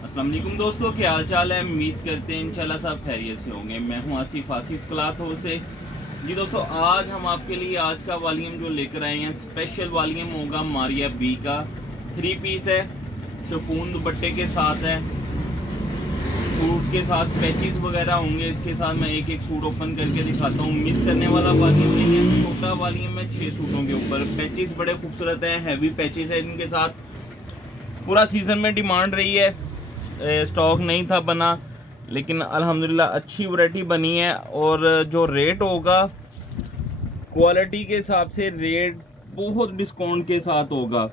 अस्सलाम वालेकुम दोस्तों, क्या हाल चाल है। उम्मीद करते हैं इंशाल्लाह सब खैरियत से होंगे। मैं हूं आसिफ क्लॉथ हाउस से। जी दोस्तों, आज हम आपके लिए आज का वॉल्यूम जो लेकर आए हैं, स्पेशल वॉल्यूम होगा मारिया बी का। 3 पीस है, शिफॉन दुपट्टे के साथ है, सूट के साथ पैचेस वगैरह होंगे। इसके साथ मैं एक एक सूट ओपन करके दिखाता हूँ। मिस करने वाला वॉल्यूम नहीं है, छोटा वॉल्यूम है 6 सूटों के ऊपर। पैचेस बड़े खूबसूरत हैं, हैवी पैचेस है इनके साथ। पूरा सीजन में डिमांड रही है, स्टॉक नहीं था बना, लेकिन अल्हम्दुलिल्लाह अच्छी वैरायटी बनी है। और जो रेट होगा क्वालिटी के हिसाब से रेट बहुत डिस्काउंट के साथ होगा।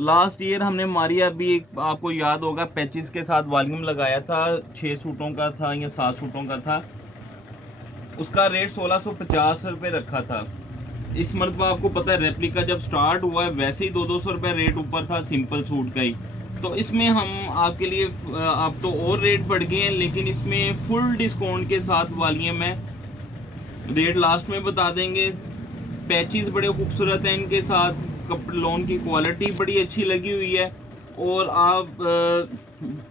लास्ट ईयर हमने मारिया भी आपको याद होगा पैचेस के साथ वॉल्यूम लगाया था, 6 सूटों का था या 7 सूटों का था। उसका रेट 1650 रुपये रखा था। इस मरतबा आपको पता है रेप्लिका जब स्टार्ट हुआ है वैसे ही 200 रुपये रेट ऊपर था सिंपल सूट का ही। तो इसमें हम आपके लिए अब तो और रेट बढ़ गए हैं, लेकिन इसमें फुल डिस्काउंट के साथ वॉल्यूम है। रेट लास्ट में बता देंगे। पैचेस बड़े खूबसूरत हैं इनके साथ, कपड़ों की क्वालिटी बड़ी अच्छी लगी हुई है। और आप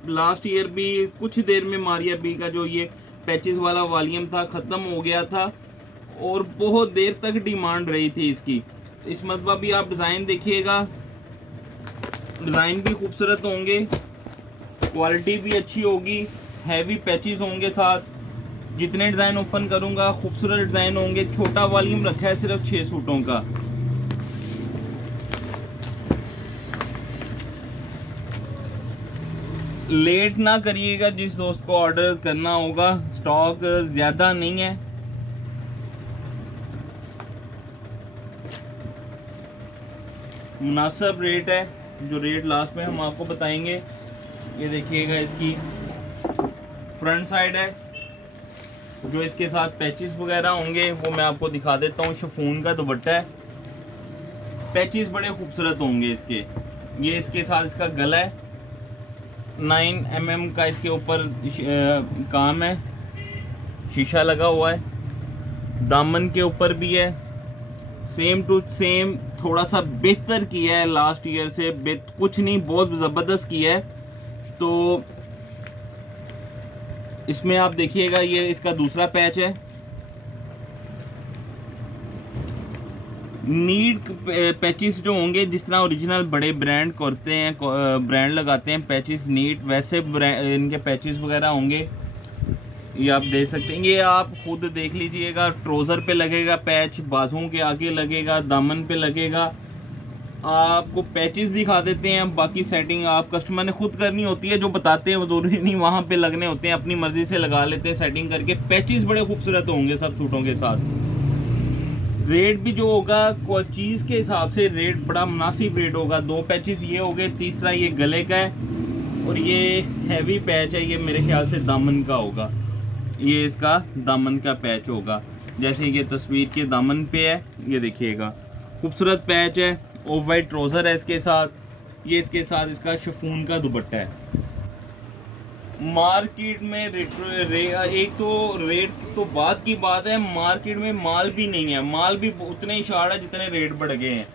लास्ट ईयर भी कुछ देर में मारिया बी का जो ये पैचेस वाला वॉल्यूम था ख़त्म हो गया था और बहुत देर तक डिमांड रही थी इसकी। इस मरतबा भी आप डिज़ाइन देखिएगा, डिज़ाइन भी खूबसूरत होंगे, क्वालिटी भी अच्छी होगी, हैवी पैचेस होंगे साथ। जितने डिज़ाइन ओपन करूंगा खूबसूरत डिज़ाइन होंगे। छोटा वॉल्यूम रखा है सिर्फ 6 सूटों का। लेट ना करिएगा, जिस दोस्त को ऑर्डर करना होगा, स्टॉक ज़्यादा नहीं है। मुनासिब रेट है, जो रेट लास्ट में हम आपको बताएंगे। ये देखिएगा, इसकी फ्रंट साइड है, जो इसके साथ पैचेस वगैरह होंगे वो मैं आपको दिखा देता हूँ। शिफॉन का दुपट्टा है, पैचेस बड़े खूबसूरत होंगे इसके। ये इसके साथ इसका गला है, 9 mm का इसके ऊपर काम है, शीशा लगा हुआ है। दामन के ऊपर भी है, सेम टू सेम, थोड़ा सा बेहतर किया है लास्ट ईयर से, कुछ नहीं बहुत ज़बरदस्त किया है। तो इसमें आप देखिएगा, ये इसका दूसरा पैच है। नीट पैचेस जो होंगे, जिस तरह ओरिजिनल बड़े ब्रांड करते हैं, ब्रांड लगाते हैं पैचेस नीट, वैसे इनके पैचेस वगैरह होंगे। ये आप देख सकते हैं, ये आप खुद देख लीजिएगा। ट्राउजर पे लगेगा पैच, बाजुओं के आगे लगेगा, दामन पे लगेगा। आपको पैचेस दिखा देते हैं, बाकी सेटिंग आप कस्टमर ने खुद करनी होती है। जो बताते हैं वो जरूरी नहीं वहां पे लगने होते हैं, अपनी मर्जी से लगा लेते हैं सेटिंग करके। पैचेस बड़े खूबसूरत होंगे सब सूटों के साथ। रेट भी जो होगा चीज के हिसाब से रेट बड़ा मुनासिब रेट होगा। 2 पैचेस ये हो गए, तीसरा ये गले का है और ये हैवी पैच है, ये मेरे ख्याल से दामन का होगा। ये इसका दामन का पैच होगा, जैसे ये तस्वीर के दामन पे है। ये देखिएगा खूबसूरत पैच है। ऑफ वाइट ट्राउजर है इसके साथ। ये इसके साथ इसका शिफॉन का दुपट्टा है। मार्केट में एक तो रेट तो बात की बात है, मार्केट में माल भी नहीं है, माल भी उतने ही शार्ट है जितने रेट बढ़ गए हैं।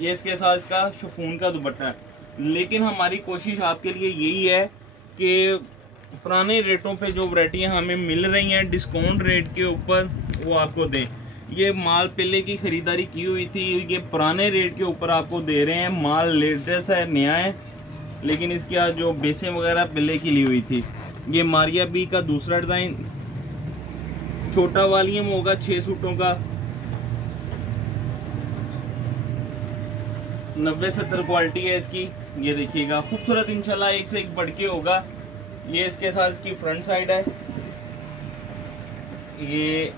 ये इसके साथ इसका शिफॉन का दुपट्टा है। लेकिन हमारी कोशिश आपके लिए यही है कि पुराने रेटों पे जो वैरायटियां हमें मिल रही हैं डिस्काउंट रेट के ऊपर, वो आपको दें। ये माल पहले की खरीदारी की हुई थी, ये पुराने रेट के ऊपर आपको दे रहे हैं। माल लेटेस्ट है, नया है, लेकिन इसकी जो बेसें वगैरह पहले की ली हुई थी। ये मारिया बी का दूसरा डिज़ाइन, छोटा वॉल्यूम होगा 6 सूटों का, 90-70 क्वालिटी है इसकी। ये देखिएगा खूबसूरत, इंशाल्लाह एक से एक बढ़ के होगा। ये इसके साथ इसकी फ्रंट साइड है। ये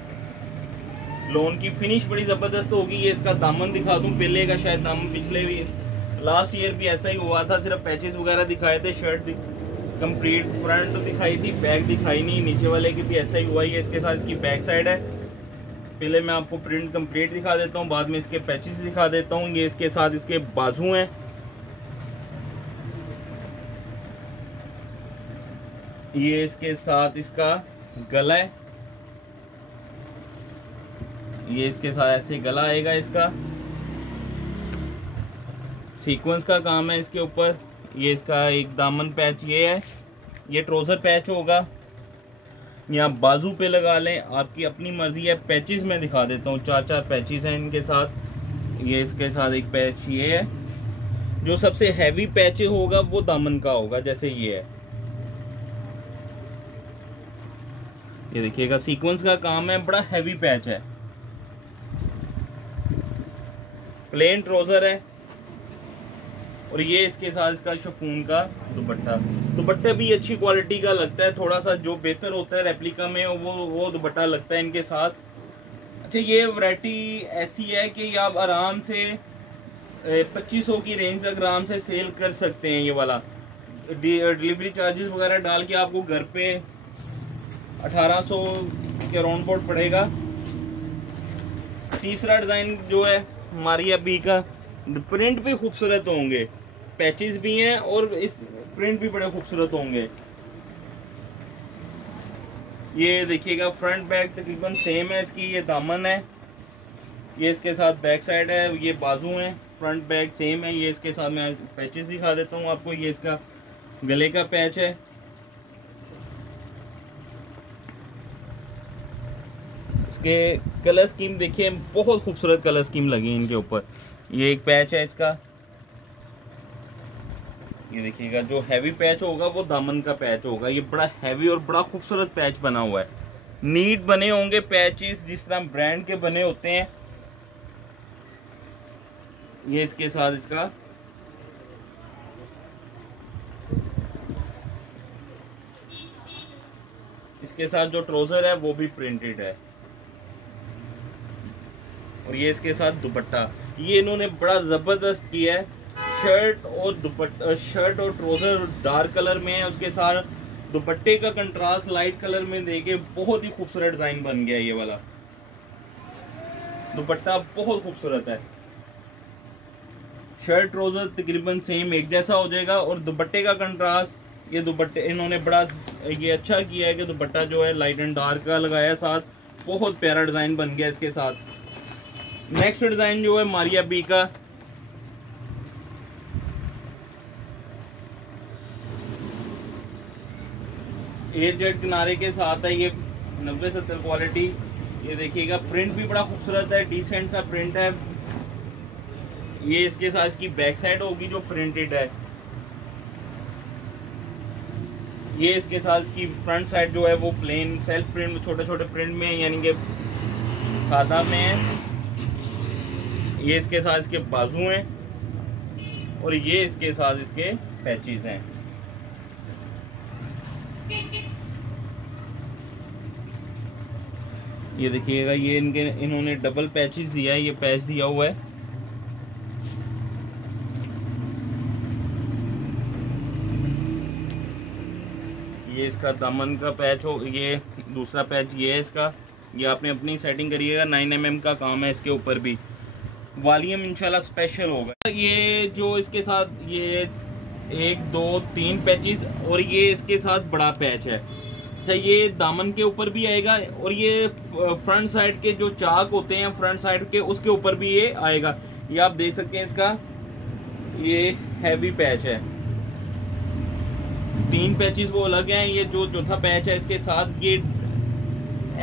लोन की फिनिश बड़ी ज़बरदस्त होगी। ये इसका दामन दिखा दूं, पहले का शायद दामन पिछले भी लास्ट ईयर भी ऐसा ही हुआ था, सिर्फ पैचेस वगैरह दिखाए थे, शर्ट कंप्लीट फ्रंट दिखाई थी, बैक दिखाई नहीं। नीचे वाले की भी ऐसा ही हुआ। ये इसके साथ इसकी बैक साइड है। पहले मैं आपको प्रिंट कंप्लीट दिखा देता हूँ, बाद में इसके पैचेस दिखा देता हूँ। ये इसके साथ इसके बाजू हैं। ये इसके साथ इसका गला है। ये इसके साथ ऐसे गला आएगा, इसका सीक्वेंस का काम है इसके ऊपर। ये इसका एक दामन पैच ये है, ये ट्राउजर पैच होगा, या बाजू पे लगा लें, आपकी अपनी मर्जी है। पैचेस मैं दिखा देता हूँ, 4 पैचेस हैं इनके साथ। ये इसके साथ एक पैच ये है, जो सबसे हैवी पैच होगा वो दामन का होगा, जैसे ये है, ये देखिएगा सीक्वेंस का काम है, बड़ा हैवी पैच है। प्लेन ट्राउजर है, और ये इसके साथ इसका शिफॉन का दुपट्टा। दुपट्टा भी अच्छी क्वालिटी का लगता है, थोड़ा सा जो बेहतर होता है रेप्लिका में वो दुपट्टा लगता है इनके साथ। अच्छा, ये वैरायटी ऐसी है कि आप आराम से 2500 की रेंज तक आराम से सेल कर सकते हैं। ये वाला डिलीवरी चार्जेस वगैरह डाल के आपको घर पे 1800 के राउंड बोर्ड पड़ेगा। तीसरा डिजाइन जो है मारिया बी का, प्रिंट भी खूबसूरत होंगे, पैचेस भी हैं और इस प्रिंट भी बड़े खूबसूरत होंगे। ये देखिएगा फ्रंट बैक तकरीबन सेम है इसकी, ये दामन है, ये इसके साथ बैक साइड है, ये बाजू है, फ्रंट बैक सेम है। ये इसके साथ मैं पैचेस दिखा देता हूँ आपको, ये इसका गले का पैच है। इसके कलर स्कीम देखिए, बहुत खूबसूरत कलर स्कीम लगी इनके ऊपर। ये एक पैच है इसका, ये देखिएगा जो हैवी पैच होगा वो दामन का पैच होगा। ये बड़ा हैवी और बड़ा खूबसूरत पैच बना हुआ है, नीट बने होंगे पैचेस जिस तरह ब्रांड के बने होते हैं। ये इसके साथ इसका जो ट्राउजर है वो भी प्रिंटेड है, और ये इसके साथ दुपट्टा। ये इन्होंने बड़ा जबरदस्त किया है, शर्ट और दुपट्टा, शर्ट और ट्राउजर डार्क कलर में है, उसके साथ दुपट्टे का कंट्रास्ट लाइट कलर में देके बहुत ही खूबसूरत डिजाइन बन गया। ये वाला दुपट्टा बहुत खूबसूरत है, शर्ट ट्राउजर तकरीबन सेम एक जैसा हो जाएगा, और दुपट्टे का कंट्रास्ट, ये दुपट्टे इन्होंने बड़ा ये अच्छा किया है कि दुपट्टा जो है लाइट एंड डार्क का लगाया साथ, बहुत प्यारा डिजाइन बन गया इसके साथ। नेक्स्ट डिजाइन जो है मारिया बी का, एयर जेट किनारे के साथ है, ये 90-70 क्वालिटी। ये देखिएगा प्रिंट भी बड़ा खूबसूरत है, डिसेंट सा प्रिंट है। ये इसके साथ इसकी बैक साइड होगी जो प्रिंटेड है, ये इसके साथ इसकी फ्रंट साइड जो है वो प्लेन सेल्फ प्रिंट, छोटे छोटे प्रिंट में, यानी कि सादा में है। ये इसके साथ इसके बाजू हैं, और ये इसके साथ इसके पैचेस हैं। ये देखिएगा, ये इन्होंने डबल पैचेस दिया है, ये पैच दिया हुआ है। ये इसका दामन का पैच हो, ये दूसरा पैच ये है इसका, ये आपने अपनी सेटिंग करिएगा। 9 mm का काम है इसके ऊपर भी, वॉल्यूम इंशाल्लाह स्पेशल होगा। ये जो इसके साथ ये 1 2 3 पैचेस, और ये इसके साथ बड़ा पैच है। अच्छा, ये दामन के ऊपर भी आएगा, और ये फ्रंट साइड के जो चाक होते हैं फ्रंट साइड के, उसके ऊपर भी ये आएगा। ये आप देख सकते हैं, इसका ये हैवी पैच है। 3 पैचेस वो अलग हैं, ये जो चौथा पैच है इसके साथ ये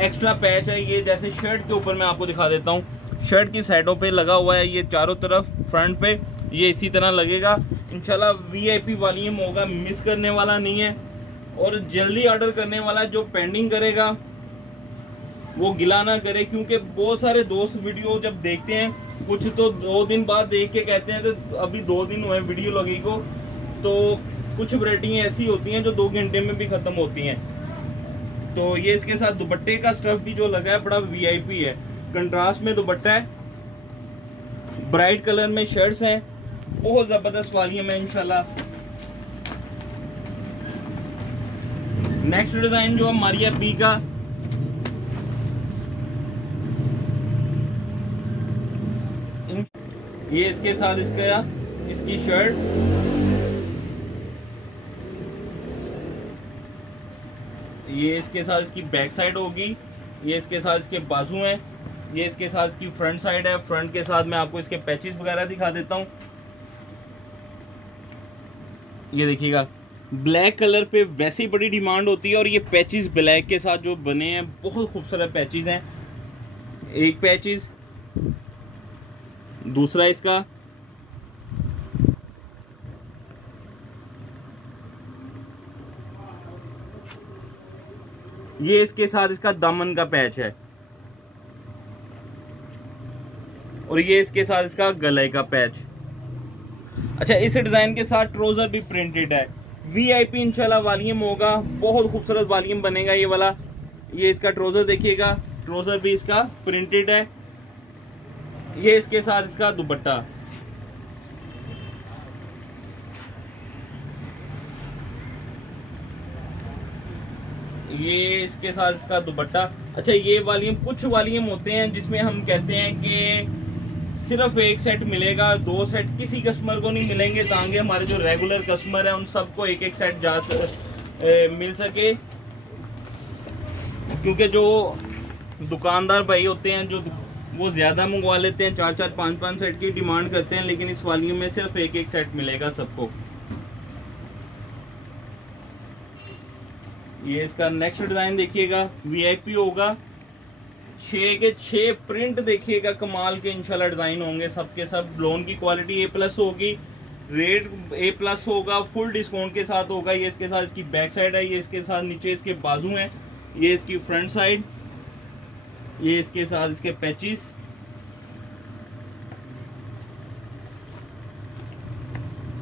एक्स्ट्रा पैच है। ये जैसे शर्ट के ऊपर मैं आपको दिखा देता हूँ, शर्ट की साइडों पे लगा हुआ है, ये चारों तरफ फ्रंट पे ये इसी तरह लगेगा। इंशाल्लाह VIP वॉल्यूम होगा, मिस करने वाला नहीं है, और जल्दी ऑर्डर करने वाला जो पेंडिंग करेगा वो गिला ना करे, क्योंकि बहुत सारे दोस्त वीडियो जब देखते हैं, कुछ तो 2 दिन बाद देख के कहते हैं तो अभी 2 दिन हुए वीडियो लगी को, तो कुछ वैरायटियाँ ऐसी होती हैं जो 2 घंटे में भी खत्म होती हैं। तो ये इसके साथ दुपट्टे का स्टफ भी जो लगा है बड़ा VIP है, कंट्रास्ट में दुपट्टा है, ब्राइट कलर में शर्ट्स हैं, बहुत जबरदस्त वॉल्यूम है इंशाल्लाह। नेक्स्ट डिजाइन जो है मारिया बी का, ये इसके साथ इसकी शर्ट, ये इसके साथ इसकी बैक साइड होगी, ये इसके साथ इसके बाजू हैं, ये इसके साथ इसकी फ्रंट साइड है। फ्रंट के साथ मैं आपको इसके पैचेस वगैरह दिखा देता हूँ। ये देखिएगा ब्लैक कलर पे वैसे ही बड़ी डिमांड होती है, और ये पैचेस ब्लैक के साथ जो बने हैं बहुत खूबसूरत पैचेस हैं। एक पैचेस, दूसरा इसका, ये इसके साथ इसका दामन का पैच है, और ये इसके साथ इसका गले का पैच। अच्छा, इस डिजाइन के साथ ट्राउजर भी प्रिंटेड है। वीआईपी इंशाल्लाह वॉल्यूम होगा, बहुत खूबसूरत वॉल्यूम बनेगा ये वाला। ये इसका ट्राउजर देखिएगा, ट्राउजर भी इसका प्रिंटेड है। ये इसके साथ इसका दुपट्टा, ये इसके साथ इसका दुपट्टा। अच्छा, ये वॉल्यूम, कुछ वॉल्यूम होते हैं जिसमें हम कहते हैं कि सिर्फ एक सेट मिलेगा, दो सेट किसी कस्टमर को नहीं मिलेंगे, ताकि हमारे जो रेगुलर कस्टमर है उन सबको एक एक सेट मिल सके। क्योंकि जो दुकानदार भाई होते हैं जो वो ज्यादा मंगवा लेते हैं, 4-4, 5-5 सेट की डिमांड करते हैं, लेकिन इस वॉल्यूम में सिर्फ एक एक सेट मिलेगा सबको। ये इसका नेक्स्ट डिजाइन देखिएगा, वीआईपी होगा। 6 के 6 प्रिंट देखिएगा, कमाल के इंशाल्लाह डिजाइन होंगे सबके सब। लोन की क्वालिटी A+ होगी, रेट A+ होगा, फुल डिस्काउंट के साथ होगा। ये इसके साथ इसकी बैक साइड है, ये इसके साथ नीचे इसके बाजू हैं, ये इसकी फ्रंट साइड, ये इसके साथ इसके पैचेस।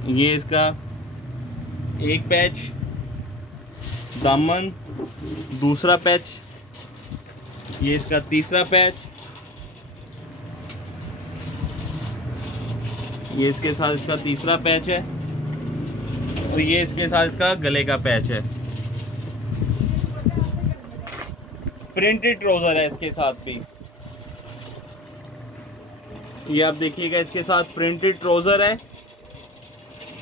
ये इसका एक पैच, दामन, दूसरा पैच, ये इसका तीसरा पैच, ये इसके साथ इसका तीसरा पैच है, और ये इसके साथ इसका गले का पैच है। प्रिंटेड ट्राउजर है इसके साथ भी, ये आप देखिएगा इसके साथ प्रिंटेड ट्राउजर है,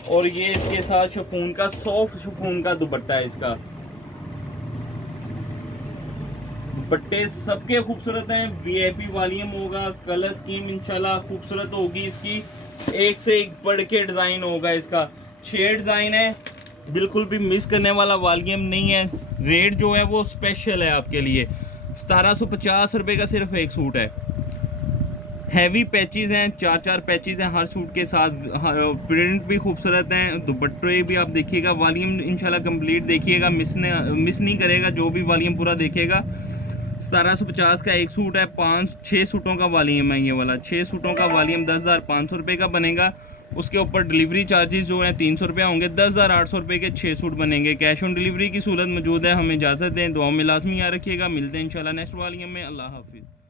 और ये इसके साथ शिफॉन का, सॉफ्ट शिफॉन का दुपट्टा है इसका। दुपट्टे सबके खूबसूरत हैं, वीआईपी वॉल्यूम होगा, कलर स्कीम इंशाल्लाह खूबसूरत होगी इसकी, एक से एक बढ़ के डिजाइन होगा इसका। 6 डिजाइन है, बिल्कुल भी मिस करने वाला वॉल्यूम नहीं है। रेट जो है वो स्पेशल है आपके लिए, 1750 रुपए का सिर्फ एक सूट है। हैवी पैचेस हैं, 4-4 पैचेस हैं हर सूट के साथ, प्रिंट भी खूबसूरत हैं, दुपट्टे भी आप देखिएगा। वॉल्यूम इंशाल्लाह कंप्लीट देखिएगा, मिस नहीं करेगा जो भी वॉल्यूम पूरा देखेगा। 1750 का एक सूट है, 5-6 सूटों का वॉल्यूम है ये वाला। 6 सूटों का वॉल्यूम 10,500 रुपये का बनेगा। उसके ऊपर डिलीवरी चार्जेस जो हैं 300 रुपये होंगे। 10,800 रुपये के 6 सूट बनेंगे। कैश ऑन डिलीवरी की सहूलत मौजूद है। हमें इजाज़त दें, दुआ में लाजमी याद रखिएगा। मिलते हैं इंशाल्लाह नेक्स्ट वॉल्यूम में। अल्लाह हाफिज़।